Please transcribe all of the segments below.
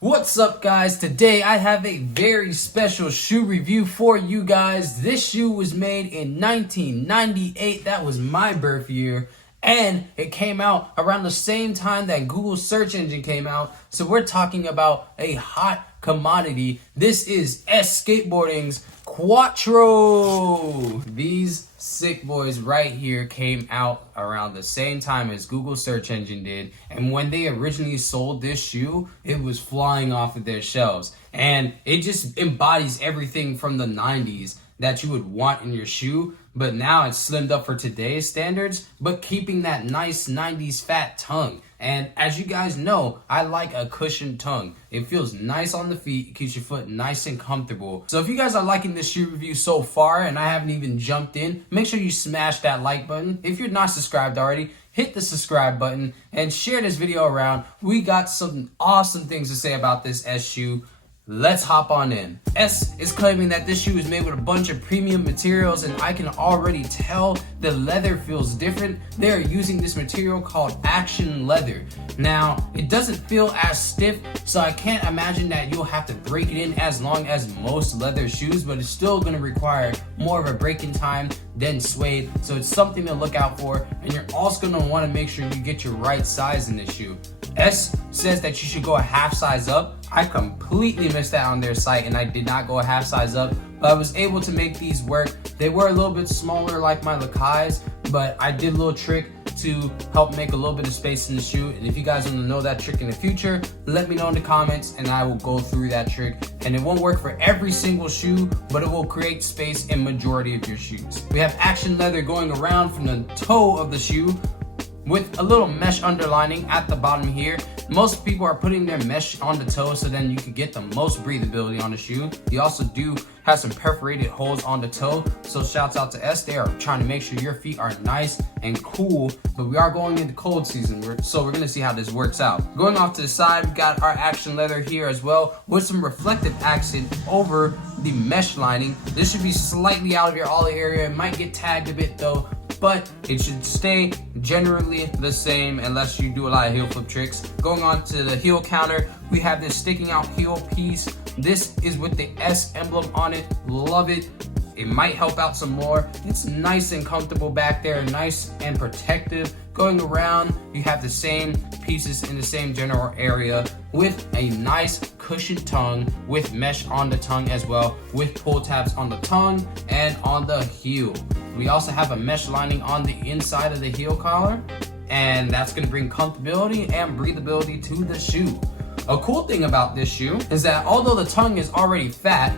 What's up, guys? Today I have a very special shoe review for you guys. This shoe was made in 1998. That was my birth year. And it came out around the same time that Google's search engine came out. So we're talking about a hot commodity. This is Skateboarding's Quattro. These sick boys right here came out around the same time as Google search engine did, and when they originally sold this shoe, it was flying off of their shelves, and it just embodies everything from the 90s that you would want in your shoe, but now it's slimmed up for today's standards, but keeping that nice 90s fat tongue. And as you guys know, I like a cushioned tongue. It feels nice on the feet, it keeps your foot nice and comfortable. So if you guys are liking this shoe review so far and I haven't even jumped in, make sure you smash that like button. If you're not subscribed already, hit the subscribe button and share this video around. We got some awesome things to say about this shoe. Let's hop on in. Is claiming that this shoe is made with a bunch of premium materials, and I can already tell the leather feels different. They're using this material called action leather. Now, it doesn't feel as stiff, so I can't imagine that you'll have to break it in as long as most leather shoes, but it's still gonna require more of a break-in time than suede, so it's something to look out for, and you're also gonna wanna make sure you get your right size in this shoe. Says that you should go a half size up. I completely missed that on their site and I did not go a half size up, but I was able to make these work. They were a little bit smaller like my Lakai's, but I did a little trick to help make a little bit of space in the shoe. And if you guys want to know that trick in the future, let me know in the comments and I will go through that trick. And it won't work for every single shoe, but it will create space in majority of your shoes. We have action leather going around from the toe of the shoe with a little mesh underlining at the bottom here. Most people are putting their mesh on the toe so then you can get the most breathability on the shoe. You also do have some perforated holes on the toe, so shouts out to They are trying to make sure your feet are nice and cool, but we are going into cold season, so we're gonna see how this works out. Going off to the side, we've got our action leather here as well with some reflective accent over the mesh lining. This should be slightly out of your ollie area. It might get tagged a bit though, but it should stay generally the same unless you do a lot of heel flip tricks. Going on to the heel counter, we have this sticking out heel piece. This is with the S emblem on it. Love it. It might help out some more. It's nice and comfortable back there, nice and protective. Going around, you have the same pieces in the same general area with a nice cushioned tongue with mesh on the tongue as well, with pull tabs on the tongue and on the heel. We also have a mesh lining on the inside of the heel collar, and that's gonna bring comfortability and breathability to the shoe. A cool thing about this shoe is that although the tongue is already fat,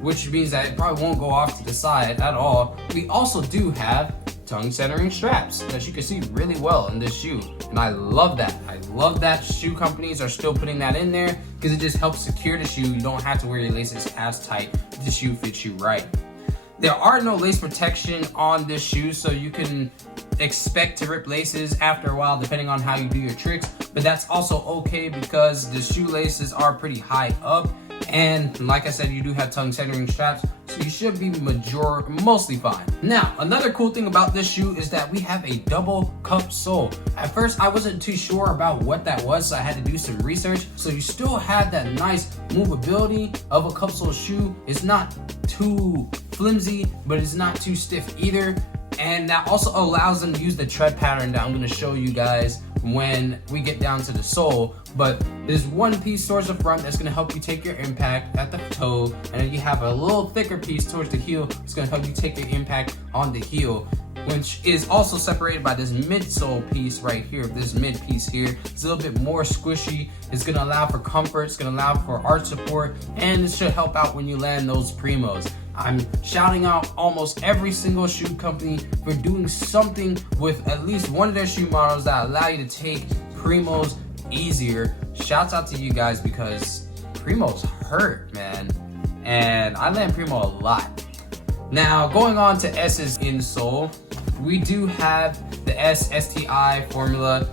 which means that it probably won't go off to the side at all, we also do have tongue centering straps that you can see really well in this shoe, and I love that. I love that shoe companies are still putting that in there because it just helps secure the shoe. You don't have to wear your laces as tight if the shoe fits you right. There are no lace protection on this shoe, so you can expect to rip laces after a while depending on how you do your tricks, but that's also okay because the shoelaces are pretty high up, and like I said, you do have tongue centering straps, so you should be mostly fine. Now, another cool thing about this shoe is that we have a double cup sole. At first, I wasn't too sure about what that was, so I had to do some research. So you still have that nice movability of a cup sole shoe. It's not too flimsy, but it's not too stiff either. And that also allows them to use the tread pattern that I'm going to show you guys when we get down to the sole. But there's one piece towards the front that's going to help you take your impact at the toe, and then you have a little thicker piece towards the heel. It's going to help you take your impact on the heel, which is also separated by this midsole piece right here. This mid piece here, it's a little bit more squishy. It's going to allow for comfort, it's going to allow for arch support, and it should help out when you land those primos. I'm shouting out almost every single shoe company for doing something with at least one of their shoe models that allow you to take primos easier. Shouts out to you guys because primos hurt, man, and I land primo a lot. Now, going on to S's insole, we do have the STI formula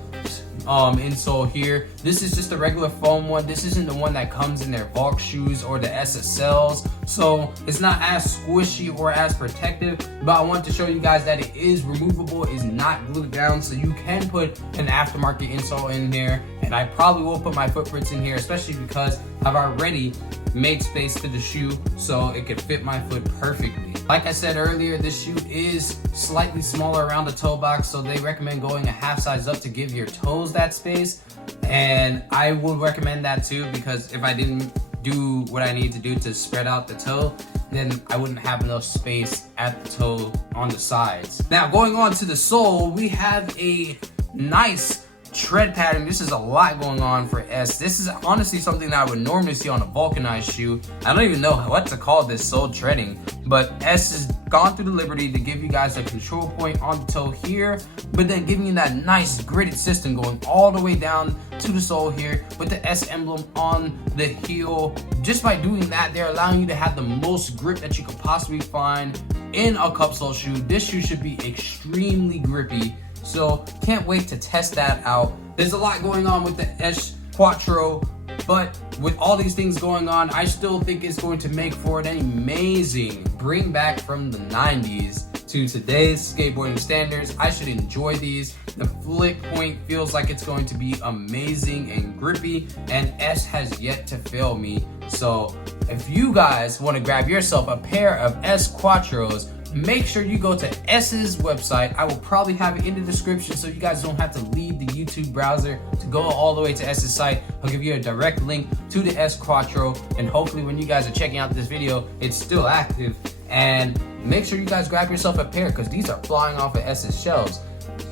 insole here. This is just a regular foam one. This isn't the one that comes in their bulk shoes or the SSLs. so it's not as squishy or as protective, but I want to show you guys that it is removable, it's not glued down, so you can put an aftermarket insole in here, and I probably will put my footprints in here, especially because I've already made space to the shoe so it could fit my foot perfectly. Like I said earlier, this shoe is slightly smaller around the toe box, so they recommend going a half size up to give your toes that space, and I would recommend that too, because if I didn't do what I need to do to spread out the toe, then I wouldn't have enough space at the toe on the sides. Now going on to the sole, we have a nice tread pattern. This is a lot going on for S. This is honestly something that I would normally see on a vulcanized shoe. I don't even know what to call this sole treading, but S has gone through the liberty to give you guys a control point on the toe here, but then giving you that nice gridded system going all the way down to the sole here with the S emblem on the heel. Just by doing that, they're allowing you to have the most grip that you could possibly find in a cup sole shoe. This shoe should be extremely grippy, so can't wait to test that out. There's a lot going on with the S Quattro, but with all these things going on, I still think it's going to make for an amazing bring back from the 90s to today's skateboarding standards. I should enjoy these. The flick point feels like it's going to be amazing and grippy, and S has yet to fail me. So if you guys want to grab yourself a pair of S Quattros, make sure you go to S's website. I will probably have it in the description so you guys don't have to leave the YouTube browser to go all the way to S's site. I'll give you a direct link to the S Quattro, and hopefully when you guys are checking out this video, it's still active. And make sure you guys grab yourself a pair, because these are flying off of S's shelves.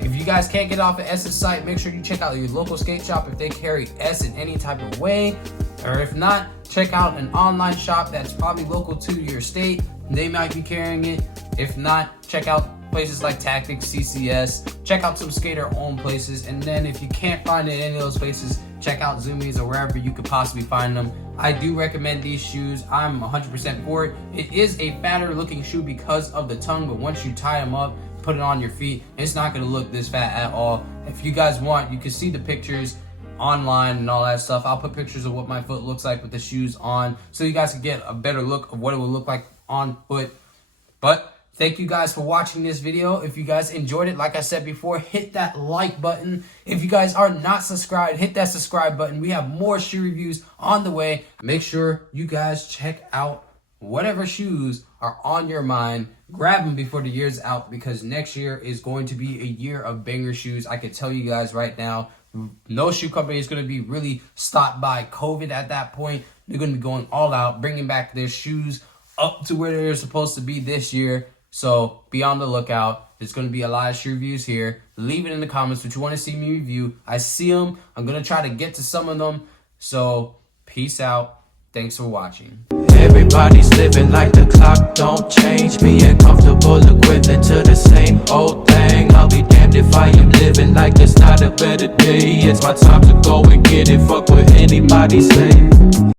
If you guys can't get off of S's site, make sure you check out your local skate shop if they carry S in any type of way, or if not, check out an online shop that's probably local to your state. They might be carrying it. If not, check out places like Tactics, CCS, check out some skater-owned places, and then if you can't find it in any of those places, check out Zoomies or wherever you could possibly find them. I do recommend these shoes. I'm 100% for it. It is a fatter looking shoe because of the tongue, but once you tie them up, put it on your feet, it's not going to look this fat at all. If you guys want, you can see the pictures online and all that stuff. I'll put pictures of what my foot looks like with the shoes on, so you guys can get a better look of what it would look like on foot. But thank you guys for watching this video. If you guys enjoyed it, like I said before, hit that like button. If you guys are not subscribed, hit that subscribe button. We have more shoe reviews on the way. Make sure you guys check out whatever shoes are on your mind. Grab them before the year's out, because next year is going to be a year of banger shoes. I can tell you guys right now, no shoe company is going to be really stopped by COVID at that point. They're going to be going all out, bringing back their shoes up to where they're supposed to be this year. So be on the lookout. There's going to be a lot of shoe reviews here. Leave it in the comments what you want to see me review. I see them. I'm going to try to get to some of them. So peace out. Thanks for watching. Everybody's living like the clock don't change. Being comfortable equivalent to the same old thing. I'll be damned if I am living like there's not a better day. It's my time to go and get it. Fuck what anybody say.